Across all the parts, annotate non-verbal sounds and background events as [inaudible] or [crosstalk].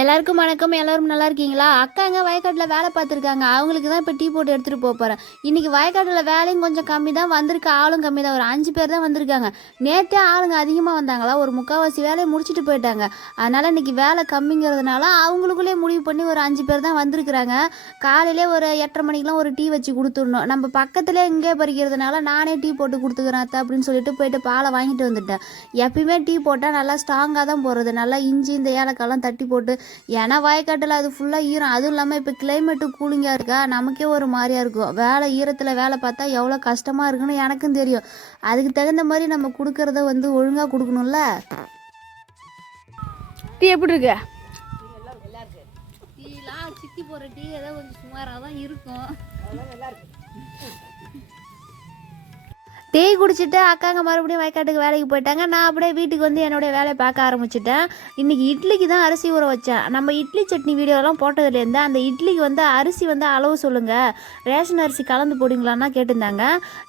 எல்லாருக்கும் வணக்கம். எல்லாரும் நல்லா இருக்கீங்களா? அக்காங்க வயக்காட்டில் வேலை பார்த்துருக்காங்க. அவங்களுக்கு தான் இப்போ டீ போட்டு எடுத்துகிட்டு போக போகிறேன் இன்றைக்கி வயக்காட்டில் வேலையும் கொஞ்சம் கம்மி தான். வந்திருக்க ஆளும் கம்மி தான். ஒரு அஞ்சு பேர் தான் வந்திருக்காங்க. நேற்றே ஆளுங்க அதிகமாக வந்தாங்களா? ஒரு முக்கால்வாசி வேலையை முடிச்சுட்டு போயிட்டாங்க. அதனால் இன்றைக்கி வேலை கம்மிங்கிறதுனால அவங்களுக்குள்ளே முடிவு பண்ணி ஒரு அஞ்சு பேர் தான் வந்திருக்கிறாங்க. காலையிலே ஒரு எட்டரை மணிக்கெலாம் ஒரு டீ வச்சு கொடுத்துடணும். நம்ம பக்கத்தில் இங்கே பறிக்கிறதுனால நானே டீ போட்டு கொடுத்துக்கிறேன் அத்தை அப்படின்னு சொல்லிட்டு போயிட்டு பாலை வாங்கிட்டு வந்துட்டேன். எப்பயுமே டீ போட்டால் நல்லா ஸ்ட்ராங்காக தான் போடுறது நல்லா இஞ்சி இந்த ஏலக்காயெல்லாம் தட்டி போட்டு ஏன்னா வயக்காட்டில் அது ஃபுல்லாக ஈரம். அதுவும் இல்லாமல் இப்போ கிளைமேட்டு கூலிங்காக இருக்கா? நமக்கே ஒரு மாதிரியா இருக்கும். வேலை ஈரத்தில் வேலை பார்த்தா எவ்வளோ கஷ்டமாக இருக்குன்னு எனக்கும் தெரியும். அதுக்கு தகுந்த மாதிரி நம்ம கொடுக்கறத வந்து ஒழுங்காக கொடுக்கணும்ல? டீ எப்படி இருக்கு? டீலாம் சித்தி போகிற டீ ஏதோ கொஞ்சம் சுமாராக தான் இருக்கும் டீ குடிச்சிட்டு அக்காங்க மறுபடியும் வயக்காட்டுக்கு வேலைக்கு போயிட்டாங்க. நான் அப்படியே வீட்டுக்கு வந்து என்னுடைய வேலையை பார்க்க ஆரம்பிச்சிட்டேன். இன்றைக்கி இட்லிக்கு தான் அரிசி ஊற வச்சேன். நம்ம இட்லி சட்னி வீடியோலாம் போட்டதுலேருந்து அந்த இட்லிக்கு வந்து அரிசி வந்து அளவு சொல்லுங்கள் ரேஷன் அரிசி கலந்து போடுங்களான்னா கேட்டிருந்தாங்க.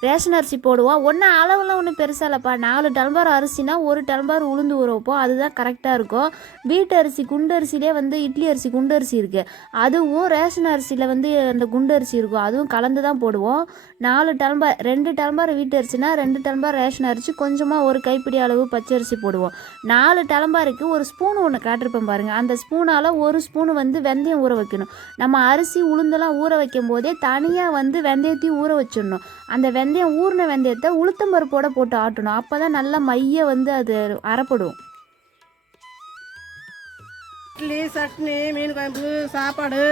ரேஷன் அரிசி போடுவோம். ஒன்றும் அளவுலாம் ஒன்றும் பெருசாக இல்லைப்பா. நாலு டல்பார் அரிசினா ஒரு டல்பார் உளுந்து ஊற வைப்போம். அதுதான் கரெக்டாக இருக்கும். வீட்டு அரிசி குண்டு அரிசிலே வந்து இட்லி அரிசி குண்டு அரிசி இருக்குது அதுவும் ரேஷன் அரிசியில் வந்து அந்த குண்டு அரிசி இருக்கும். அதுவும் கலந்து தான் போடுவோம். நாலு டல்பார் ரெண்டு டல்பார் வீட்டு அரிசி இருந்துச்சுன்னா ரெண்டு டல்பார் ரேஷன் அரிசி கொஞ்சமாக ஒரு கைப்பிடி அளவு பச்சரிசி போடுவோம். நாலு டலம்பாருக்கு ஒரு ஸ்பூன் ஒன்று காட்டிருப்பேன் பாருங்கள் அந்த ஸ்பூனால் ஒரு ஸ்பூன் வந்து வெந்தயம் ஊற வைக்கணும். நம்ம அரிசி உளுந்தெல்லாம் ஊற வைக்கும் போதே தனியாக வந்து வெந்தயத்தையும் ஊற வச்சிடணும். அந்த வெந்தயம் ஊறின வெந்தயத்தை உளுத்தம்பருப்போட போட்டு ஆட்டணும். அப்போ தான் நல்லா மைய வந்து அது அறப்படும். இட்லி சட்னி மீன் குழம்பு சாப்பாடு.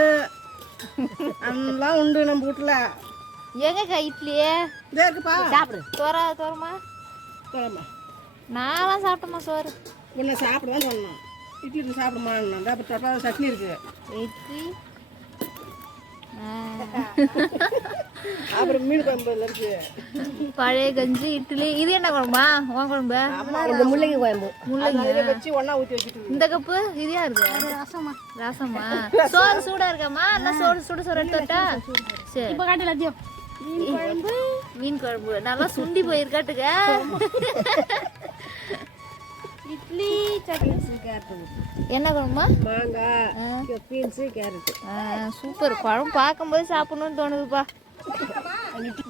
எல்லாம் உண்டு நம்ம வீட்டில். எங்கக்கா இட்லியே? இதே இருக்குப்பா. சாப்பிடு. தோற தோறமா கிளம்பா நான்லாம் சாப்பிட்டோமா சோறு. உன்னை சாப்பிடுவான்னு சொன்னோம் இட்லி சாப்பிடுமா அப்புறம் சட்னி இருக்கு. இட்லி. [laughs] அப்புறம் மீன் குழம்பு இதுல இருக்கு. பழைய கஞ்சி இட்லி. இது என்ன குழம்பா? உன் குழம்பு? இந்த முள்ளங்கி குழம்பு. முள்ளங்கி. வச்சு ஒன்றா ஊற்றி வச்சுட்டு இந்த கப்பு? இது யாருது ரசமா. ரசமா? [laughs] சோறு சூடா இருக்காமா? என்ன சோறு சுடு சோறு எடுத்து வரட்டா? சரி. இப்போ காட்டு எல்லாத்தையும் மீன் குழம்பு? நல்லா சுண்டி போயிருக்காட்டுக்க. இட்லி சட்னி என்ன குழம்பா? மாங்காய் பீன்ஸு கேரட்டு. சூப்பர். குழம்பு பார்க்கும்போது சாப்பிடணும்னு தோணுதுப்பா.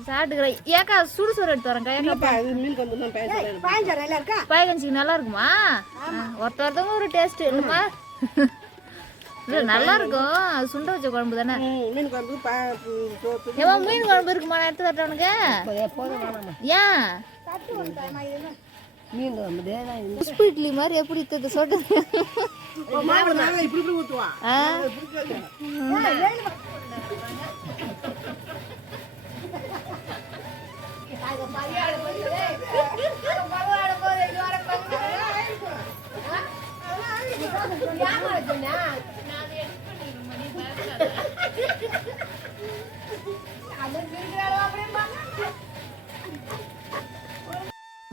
சாப்பிட்டுக்கிறேன். ஏக்கா சுடு சோறு எடுத்து வரேன்க்கா. ஏக்கா இல்லைப்பா இது மீன் குழம்பு தான். பேசுகிறேன் பாஞ்சரம் எல்லாம் இருக்கா? பாயகஞ்சிக்கு நல்லா இருக்குமா? ஒருத்த ஒருத்தவங்க ஒரு டேஸ்ட் இல்லைம்மா இல்லை நல்லா இருக்கும் சுண்ட வச்ச குழம்பு தானே. மீன் குழம்பு ஏமா மீன் குழம்பு இருக்குமா? எடுத்து தரேன் உனக்கு? ஏன்? மீன் குழம்பு உப்பு இட்லி மாதிரி எப்படி இத்தது சொல்றது மாவு நாங்கள் இப்படி இப்படி ஊற்றுவான் ஆ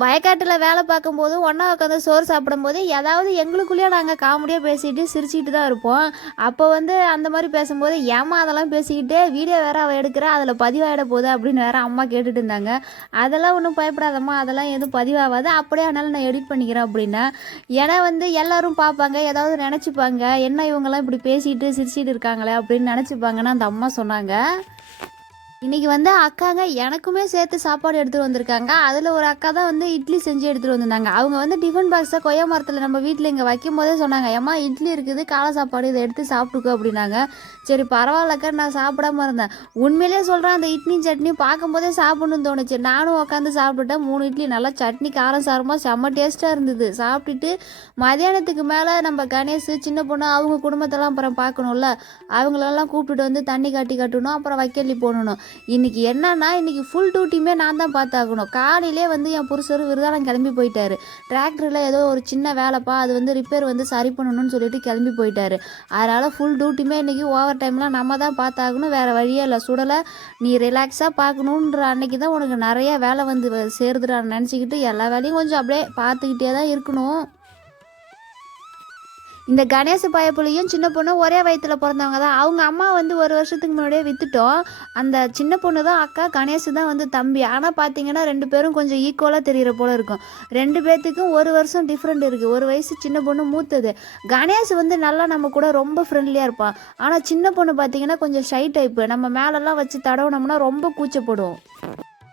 வயக்காட்டில் வேலை பார்க்கும்போது ஒன்றா உட்காந்து சோறு சாப்பிடும்போது ஏதாவது எங்களுக்குள்ளேயே நாங்கள் காமெடியாக பேசிக்கிட்டு சிரிச்சுக்கிட்டு தான் இருப்போம். அப்போ வந்து அந்த மாதிரி பேசும்போது ஏமா அதெல்லாம் பேசிக்கிட்டு வீடியோ வேற அவள் எடுக்கிற அதில் பதிவாயிட போகுது அப்படின்னு வேற அம்மா கேட்டுட்டு இருந்தாங்க. அதெல்லாம் ஒன்றும் பயப்படாதம்மா அதெல்லாம் எதுவும் பதிவாகாது. அப்படியே ஆனாலும் நான் எடிட் பண்ணிக்கிறேன் அப்படின்னா ஏன்னா வந்து எல்லாரும் பார்ப்பாங்க ஏதாவது நினச்சிப்பாங்க என்ன இவங்கெல்லாம் இப்படி பேசிட்டு சிரிச்சிட்டு இருக்காங்களே அப்படின்னு நினச்சிப்பாங்கன்னு அந்த அம்மா சொன்னாங்க. இன்னைக்கு வந்து அக்காங்க எனக்குமே சேர்த்து சாப்பாடு எடுத்துகிட்டு வந்திருக்காங்க. அதில் ஒரு அக்கா தான் வந்து இட்லி செஞ்சு எடுத்துகிட்டு வந்திருந்தாங்க. அவங்க வந்து டிஃபன் பாக்ஸை கொய்யா மரத்தில் நம்ம வீட்டில் இங்கே வைக்கும் போதே சொன்னாங்க ஏம்மா இட்லி இருக்குது காலை சாப்பாடு இதை எடுத்து சாப்பிட்டுக்கோ அப்படின்னாங்க. சரி பரவாயில்லக்கா நான் சாப்பிடாம இருந்தேன். உண்மையிலேயே சொல்கிறேன் அந்த இட்லி சட்னி பார்க்கும்போதே சாப்பிடணும்னு தோணுச்சு. நானும் உட்காந்து சாப்பிட்டுட்டேன். மூணு இட்லி நல்லா சட்னி காரம் சாரமாக செம்ம டேஸ்ட்டாக இருந்தது. சாப்பிட்டுட்டு மதியானத்துக்கு மேலே நம்ம கணேஷ் சின்ன பொண்ணு அவங்க குடும்பத்தெல்லாம் அப்புறம் பார்க்கணும்ல. அவங்களெல்லாம் கூப்பிட்டுட்டு வந்து தண்ணி காட்டி கட்டணும் அப்புறம் வைக்கல்லி போடணும். இன்றைக்கி என்னன்னா இன்றைக்கி ஃபுல் டியூட்டியுமே நான் தான் பார்த்தாகணும். காலையிலே வந்து என் புருஷர் விருதாலம் கிளம்பி போயிட்டாரு. டிராக்டரில் ஏதோ ஒரு சின்ன வேலைப்பா அது வந்து ரிப்பேர் வந்து சரி பண்ணணும்னு சொல்லிட்டு கிளம்பி போயிட்டாரு. அதனால் ஃபுல் டியூட்டியுமே இன்றைக்கி ஓவர் டைம்லாம் நம்ம தான் பார்த்தாகணும். வேறு வழியே இல்லை சுடலை. நீ ரிலாக்ஸாக பார்க்கணுன்ற அன்னைக்கு தான் உனக்கு நிறைய வேலை வந்து சேருதுடான்னு நினச்சிக்கிட்டு எல்லா வேலையும் கொஞ்சம் அப்படியே பார்த்துக்கிட்டே தான் இருக்கணும். இந்த கணேச பயப்புலையும் சின்ன பொண்ணும் ஒரே வயத்தில் பிறந்தவங்க தான். அவங்க அம்மா வந்து ஒரு வருஷத்துக்கு முன்னாடியே வித்துட்டோம். அந்த சின்ன பொண்ணு தான் அக்கா கணேஷ் தான் வந்து தம்பி. ஆனால் பார்த்தீங்கன்னா ரெண்டு பேரும் கொஞ்சம் ஈக்குவலாக தெரிகிற போல் இருக்கும். ரெண்டு பேர்த்துக்கும் ஒரு வருஷம் டிஃப்ரெண்ட் இருக்குது ஒரு வயசு சின்ன பொண்ணு மூத்தது. கணேஷ் வந்து நல்லா நம்ம கூட ரொம்ப ஃப்ரெண்ட்லியாக இருப்பான். ஆனால் சின்ன பொண்ணு பார்த்தீங்கன்னா கொஞ்சம் ஷை டைப்பு நம்ம மேலெல்லாம் வச்சு தடவுனோம்னா ரொம்ப கூச்சப்படும்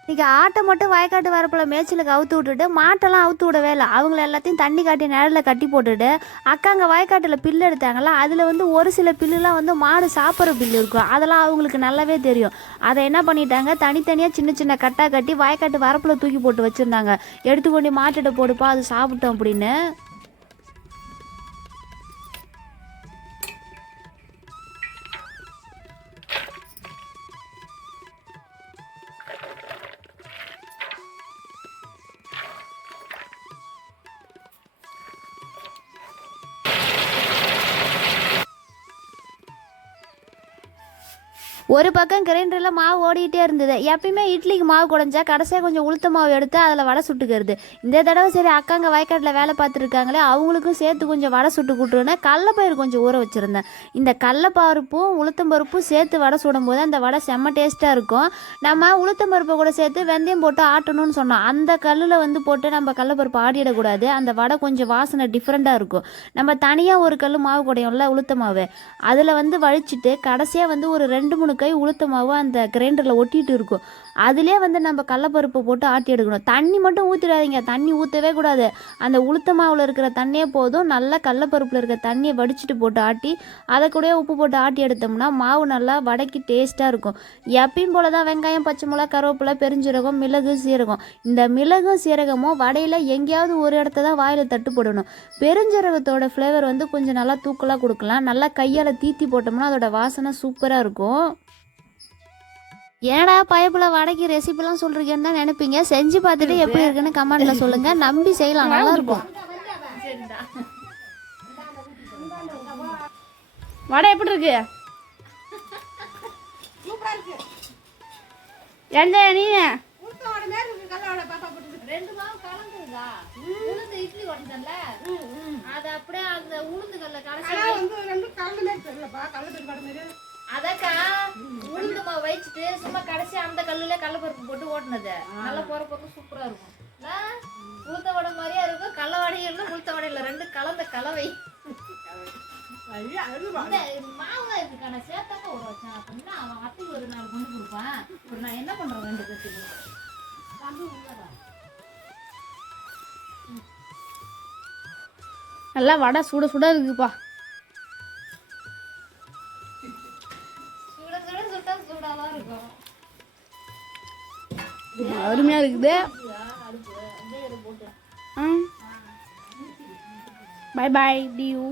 இன்றைக்கி ஆட்டை மட்டும் வயக்காட்டு வரப்பில் மேய்ச்சலுக்கு அவுத்து விட்டுட்டு மாட்டெல்லாம் அவுத்து விடவே இல்லை அவங்கள எல்லாத்தையும் தண்ணி காட்டி நிழலில் கட்டி போட்டுட்டு அக்கா அங்கே வயக்காட்டில் பில்லு எடுத்தாங்களா? அதில் வந்து ஒரு சில பில்லுலாம் வந்து மாடு சாப்பிட்ற பில்லு இருக்கும். அதெல்லாம் அவங்களுக்கு நல்லாவே தெரியும். அதை என்ன பண்ணிட்டாங்க? தனித்தனியாக சின்ன சின்ன கட்டாக கட்டி வயக்காட்டு வரப்பில் தூக்கி போட்டு வச்சுருந்தாங்க. எடுத்து கொண்டு மாட்டிட்ட போடுப்பா அது சாப்பிட்டோம் அப்படின்னு. ஒரு பக்கம் கிரைண்டரில் மாவு ஓடிக்கிட்டே இருந்தது. எப்பயுமே இட்லிக்கு மாவு குடஞ்சா கடைசியாக கொஞ்சம் உளுத்த மாவு எடுத்து அதில் வடை சுட்டுக்கிறது. இந்த தடவை சரி அக்காங்க வயக்காட்டில் வேலை பார்த்துருக்காங்களே அவங்களுக்கும் சேர்த்து கொஞ்சம் வடை சுட்டு கூட்டுருன்னு கடலப்பயிறு கொஞ்சம் ஊற வச்சுருந்தேன். இந்த கடலப்பருப்பும் உளுத்தம் பருப்பும் சேர்த்து வடை சுடும்போது அந்த வடை செம்ம டேஸ்ட்டாக இருக்கும். நம்ம உளுத்தம் பருப்பை கூட சேர்த்து வெந்தயம் போட்டு ஆட்டணும்னு சொன்னோம். அந்த கல்லில் வந்து போட்டு நம்ம கடலப்பருப்பு ஆடிடக்கூடாது அந்த வடை கொஞ்சம் வாசனை டிஃப்ரெண்ட்டாக இருக்கும். நம்ம தனியாக ஒரு கல் மாவு குடையோம்ல உளுத்த மாவு. அதில் வந்து வழிச்சிட்டு கடைசியாக வந்து ஒரு ரெண்டு மூணு கை உளுத்த மாவு அந்த கிரைண்டரில் ஒட்டிகிட்டு இருக்கும். அதிலே வந்து நம்ம கடலப்பருப்பை போட்டு ஆட்டி எடுக்கணும். தண்ணி மட்டும் ஊற்றிடாதீங்க தண்ணி ஊற்றவே கூடாது. அந்த உளுத்த மாவில் இருக்கிற தண்ணியே போதும். நல்லா கடலப்பருப்பில் இருக்கிற தண்ணியை வடிச்சிட்டு போட்டு ஆட்டி அதை கூட உப்பு போட்டு ஆட்டி எடுத்தோம்னா மாவு நல்லா வடைக்கு டேஸ்ட்டாக இருக்கும். எப்பயும் போல தான் வெங்காயம் பச்சை மிளகா கருவேப்பிலை பெருஞ்சீரகம் மிளகு சீரகம். இந்த மிளகும் சீரகமும் வடையில் எங்கேயாவது ஒரு இடத்த தான் வாயில் தட்டு போடணும். பெருஞ்சீரகத்தோட ஃப்ளேவர் வந்து கொஞ்சம் நல்லா தூக்கலாக கொடுக்கலாம். நல்லா கையால் தீத்தி போட்டோம்னா அதோட வாசனை சூப்பராக இருக்கும். ஏடா பயப்புல வடைக்கு ரெசிபிலாம் சொல்றீங்கன்னு தான் நினைப்பீங்க? செஞ்சு பார்த்துட்டு எப்படி இருக்குன்னு கமெண்ட்ல சொல்லுங்க. நம்பி செய்யலாம். நல்லா இருக்கும். வடை எப்படி இருக்கு? எந்த நீ ரெண்டு மாவு உளுந்து இட்லி உடஞ்சல அது அப்படியே அந்த உளுந்துகள்ல ஆனால் வந்து ரெண்டும் கலந்த மாதிரி தெரியலப்பா மாதிரி அதக்கா உளுந்து மாவு வச்சுட்டு சும்மா கடைசி அந்த கல்லுல கடலப்பருப்பு போட்டு ஓட்டினது. நல்லா போறப்போ சூப்பரா இருக்கும். இல்ல? உளுத்த வடை மாதிரியா இருக்கும் கடல வடையும் இல்லை உளுத்த வடை இல்லை. ரெண்டு கலந்த கலவை. ஐயா அழுவா இந்த மாவுலாம் இதுக்கான சேர்த்தாக்க ஒரு வச்சேன் அப்படின்னா அவன் அத்தைக்கு ஒரு நாள் கொண்டு கொடுப்பான். ஒரு நான் என்ன பண்றேன் ரெண்டு பேத்துக்கு நல்லா வடை சுட சுட இருக்குப்பா. இருக்குது. பாய் பாய் டியூ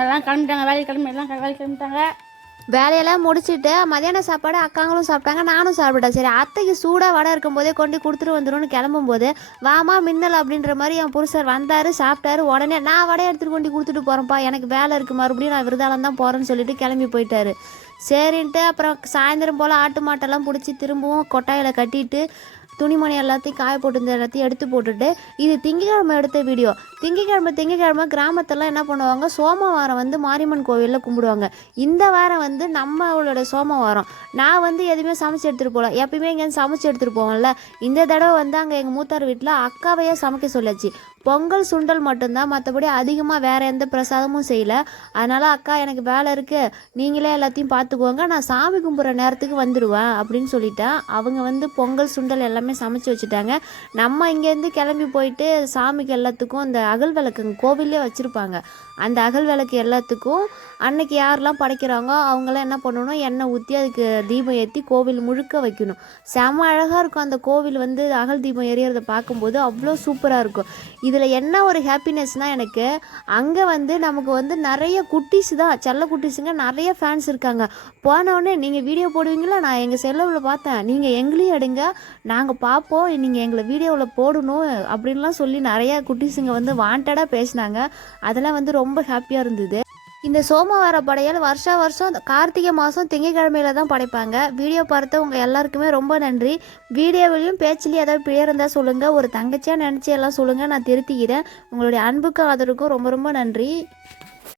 எல்லாம் கிளம்பிட்டாங்க. வேலைக்கு கிளம்பி எல்லாம் வேலைக்கு கிளம்பிட்டாங்க. வேலையெல்லாம் முடிச்சுட்டு மதியான சாப்பாடு அக்காங்களும் சாப்பிட்டாங்க நானும் சாப்பிட்டேன். சரி அத்தைக்கு சூடாக வடை இருக்கும்போதே கொண்டு கொடுத்துட்டு வந்துடும்னு கிளம்பும்போது வாமா மின்னல் அப்படின்ற மாதிரி என் புருஷர் வந்தார் சாப்பிட்டாரு உடனே நான் வடையை எடுத்துகிட்டு கொண்டு கொடுத்துட்டு போகிறேன்ப்பா எனக்கு வேலை இருக்குது மறுபடியும் நான் விருதாலம் தான் போகிறேன்னு சொல்லிட்டு கிளம்பி போயிட்டாரு. சரின்ட்டு அப்புறம் சாயந்தரம் போல் ஆட்டு மாட்டெல்லாம் பிடிச்சி திரும்பவும் கொட்டாயில் கட்டிட்டு துணிமணி எல்லாத்தையும் காய போட்டு எல்லாத்தையும் எடுத்து போட்டுட்டு இது திங்கக்கிழமை எடுத்த வீடியோ. திங்கக்கிழமை திங்கக்கிழமை கிராமத்தெல்லாம் என்ன பண்ணுவாங்க? சோமவாரம் வந்து மாரியம்மன் கோவிலில் கும்பிடுவாங்க. இந்த வாரம் வந்து நம்மளோட சோமவாரம். நான் வந்து எதுவுமே சமைச்சு எடுத்துகிட்டு போகல. எப்பயுமே இங்கேருந்து சமைச்சு எடுத்துகிட்டு போவோம்ல இந்த தடவை வந்து அங்கே எங்கள் மூத்தார் வீட்டில் அக்காவையே சமைக்க சொல்லாச்சு பொங்கல் சுண்டல் மட்டும்தான். மற்றபடி அதிகமாக வேறு எந்த பிரசாதமும் செய்யலை. அதனால் அக்கா எனக்கு வேலை இருக்குது நீங்களே எல்லாத்தையும் பார்த்துக்கோங்க நான் சாமி கும்பிட்ற நேரத்துக்கு வந்துடுவேன் அப்படின்னு சொல்லிட்டேன். அவங்க வந்து பொங்கல் சுண்டல் எல்லாமே சமைச்சு வச்சுட்டாங்க. நம்ம இங்கேருந்து கிளம்பி போயிட்டு சாமிக்கு எல்லாத்துக்கும் அந்த அகல் விளக்குங்க கோவிலே வச்சுருப்பாங்க. அந்த அகல் விளக்கு எல்லாத்துக்கும் அன்னைக்கு யாரெல்லாம் படைக்கிறாங்களோ அவங்களாம் என்ன பண்ணணும்? எண்ணெய் ஊற்றி அதுக்கு தீபம் ஏற்றி கோவில் முழுக்க வைக்கணும். செம அழகாக இருக்கும். அந்த கோவில் வந்து அகல் தீபம் எரியறதை பார்க்கும்போது அவ்வளோ சூப்பராக இருக்கும். இது இதில் என்ன ஒரு ஹாப்பினஸ்னால் எனக்கு அங்கே வந்து நமக்கு வந்து நிறைய குட்டீஸ் தான் செல்ல குட்டீஸுங்க நிறைய ஃபேன்ஸ் இருக்காங்க. போனவுடனே நீங்கள் வீடியோ போடுவீங்களா? நான் எங்கள் செல்லவில் பார்த்தேன். நீங்கள் எங்களையும் எடுங்க. நாங்கள் பார்ப்போம். நீங்கள் எங்களை வீடியோவில் போடணும் அப்படின்லாம் சொல்லி நிறையா குட்டீஸுங்க வந்து வாண்டடாக பேசினாங்க. அதெல்லாம் வந்து ரொம்ப ஹாப்பியாக இருந்தது. இந்த சோமவார படையல் வருஷா வருஷம் கார்த்திகை மாதம் திங்கக்கிழமையில தான் படைப்பாங்க. வீடியோ பார்த்த உங்கள் எல்லாருக்குமே ரொம்ப நன்றி. வீடியோவிலையும் பேச்சிலையும் ஏதாவது பிழை இருந்தால் சொல்லுங்கள் ஒரு தங்கச்சியாக நினச்சி எல்லாம் சொல்லுங்கள் நான் திருத்திக்கிறேன். உங்களுடைய அன்புக்கும் ஆதரவுக்கும் ரொம்ப ரொம்ப நன்றி.